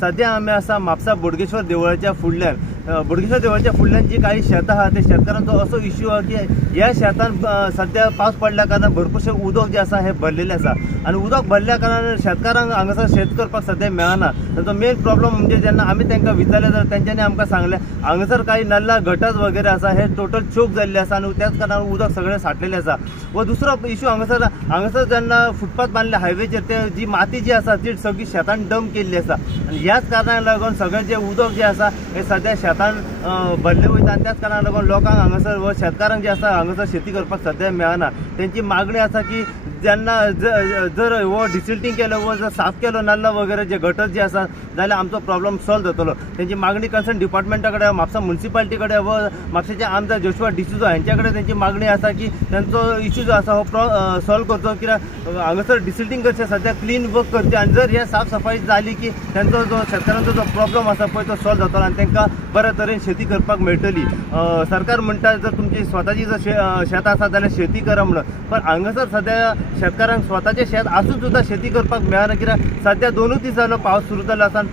सध्या आम्ही असा म्हापसा बोडगेश्वर देवळाच्या फुडल्यान जी काही शेतां आहा ते शेतकारांचो असो इश्यू आहा की ह्या शेतांत सध्या पावस पडल्या कारणान भरपूरशे उदक जे आसा हे भरलेले आसा आणि उदक भरल्या कारणान शेतकारांक हांगासर शेत करपाक सध्या मेळना। ताचो मेन प्रॉब्लेम म्हणजे जेन्ना आमी तांकां विचारले जाल्यार तेंच्यांनी आमकां सांगलें हांगासर काही नल्ला गटर्स वगैरे आसा हे टोटल चोक जाल्ले आसा आणि त्याच कारणान उदक सगळें सांठलेलें आसा। व दुसरो इश्यू हांगासर जेन्ना फुटपाथ बांदले हायवेचेर ते जी माती जी आसा ती सगळी शेतान डंप केल्ली आसा आणि ह्याच कारणाक लागून सगळें जे उदक जे आसा हे सध्या शेतान भरले वयता आणि त्याच कारणाक लागून लोकांक हांगासर व शेतकारांक जे आसा हांगासर शेती करपाक सध्या मेळना। तेंची मागणी आसा की जेन्ना जर हो डिसिल्टिंग केलो व जर साफ केलो नाल्ला वगैरे जे गटर जे आसा जाल्यार आमचो प्रॉब्लेम सॉल्व जातलो। तेंची मागणी कन्सर्न डिपार्टमेंटा कडेन म्हापसा म्युनिसिपालिटी कडेन व म्हापशेचे आमदार जोशुआ डिसुजा हांच्या कडेन तेंची मागणी आसा की तेंचो इश्यू जो आसा हो सॉल्व करचो कित्याक हांगासर डिसिल्टिंग करचें सध्या क्लीन वर्क करचें आणि जर हे साफ सफाई जाली की तेंचो जो शेतकारांचो जो प्रॉब्लेम आसा पळय तो सॉल्व जातलो आणि तांकां बऱ्या तरेन शेती करपाक मेळटली। सरकार म्हणटा जर तुमची स्वताची जर शेत आसा जाल्यार शेती करा म्हणून, पण हांगासर सध्या शेतकारांक स्वताचें शेत आसून सुद्दां शेती करपाक मेळना कित्याक सध्या 2 दीस जालो पावस सुरू जालो आसा आणि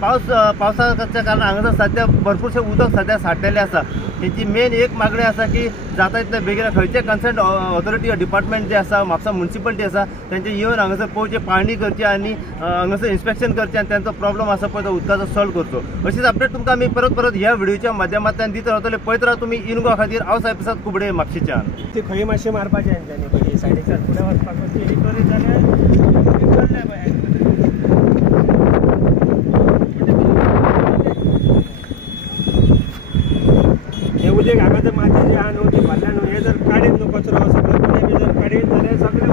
पावसाच्या कारण हांगासर सध्या भरपूरशे उदक सध्या सांठलेलें आसा। तेंची मेन एक मागणी आसा की जाता तितले बेगीन खंयचे कन्सर्न ऑथॉरिटी डिपार्टमेंट जे आसा म्हापसा म्युनिसिपालिटी आसा तेंचे येवन हांगासर पळोवचें पाहणी करची आणि हांगासर इन्स्पेक्शन करचें आणि त्यांचो प्रॉब्लेम आसा पळय तो उदकाचो सॉल्व करचो। अशीच अपडेट तुमकां आमी परत ह्या व्हिडिओच्या माध्यमांतल्यान दित रावतले। पळयत राहा तुमी इनगो खातीर हांव साहेब प्रसाद कुबडे म्हापशेच्यान। ती खंय मातशें मारपाचें तेंच्यांनी पयलीं सायडीच्यान फुडें वचपाक मातशी हिटोरी जाल्यार उदक हांगा जर माती जी आहा न्हू ती भरल्या न्हू हे जर काडीत न्हू कचरो सगळे पुणे बी जर काडीत जाल्यार सगळे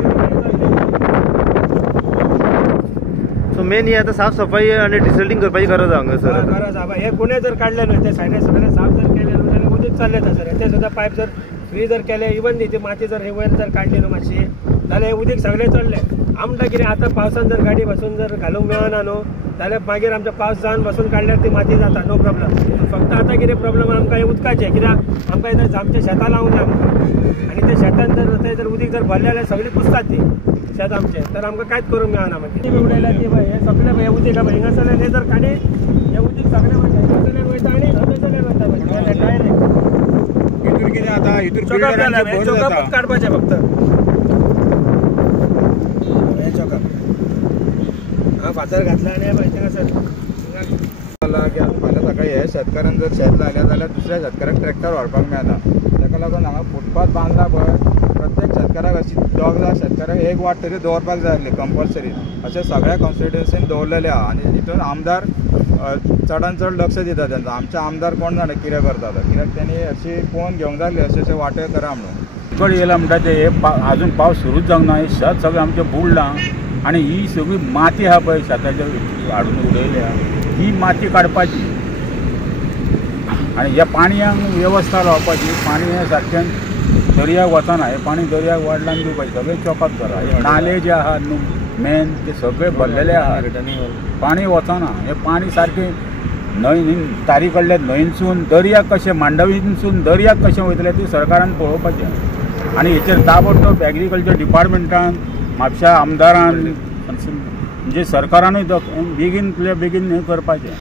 सो मेन ही आता साफ सफाई आणि डिसिल्टिंग करपाची गरज आहा हांगासर। गरज आहा हे कुणे जर काडले न्हू ते सायडीन सगळे साफ जर केले न्हू जाल्यार उदक चाललें सर ते सुद्दां पायप जर फ्री जर केले इवन ती माती जर हे वयर जर काडली न्हू मातशी जाल्यार हे उदक सगळें चडलें। आमकां कितें आतां पावसान जर गाडी बसून जर घालूंक मेळना न्हू जाल्यार मागीर आमच्या पावस जावन बसून काडल्यार ती माती जाता नो प्रॉब्लम। फक्त आतां कितें प्रॉब्लम आमकां हे उदकाचें कित्याक आमकां इथं आमचें शेतां लावंक जाय आमकां आणि ते शेतान जर थंय जर उदक जर भरलें जाल्यार सगळीं कुसतात ती शेत आमचें तर आमकां कांयच करूंक मेळना। मागीर ती उडयल्या ती हे सगळें हे उदक हिंगासर हे जर काडी हे उदक सगळें हिंगासर वयता आणि हमेसर वयता डायरेक्ट हितून कितें आतां हितून चोकापूच काडपाचें फक्त हे चोकाप फातर घातला आणि फाल्यां सकाळी हे शेतकारान जर शेत लायलें जाल्यार दुसऱ्या शेतकाराक ट्रॅक्टर व्हरपाक मेळना। ताका लागून हांगा फुटपाथ बांदला पळय प्रत्येक शेतकाराक अशी दोगला शेतकाराक एक वाट तरी दवरपाक जाय आसली कंपल्सरी अशें सगळ्या कॉन्स्टिट्युएन्सीन दवरलेलें आहा आणि हितून आमदार चडान चड लक्ष दिता तेंचो। आमचे आमदार कोण जाणा कितें करता तो कित्याक तेणी अशी पळोवन घेवंक जाय आसली अशें वाटे करा म्हणून। कड येयला म्हणटा ते हे आजून पावस सुरूच जावंक ना हे शेत सगळें आमचें बुडलां आणि ही सगळी माती आहा पळय शेताच्या हाडून उडयल्या ही माती काडपाची आणि ह्या पाणयाक वेवस्था लावपाची। पाणी हें सारकें दर्याक वचना हे पाणी दर्याक वाडलान दिवपाचें सगळें चॉकअप करा। हे नाले जे आहात न्हू मेन ते सगळे भरलेले आहात पाणी वचना हे पाणी सारकें न्हंय तारी कडल्या न्हंयसून दर्याक कशें मांडवीसून दर्याक कशें वयतलें तें सरकारान पळोवपाचें आणि हेचेर ताबडतोब एग्रीकल्चर डिपार्टमेंटान म्हापशा आमदारान म्हणजे सरकारानूय बेगीन हें करपाचें।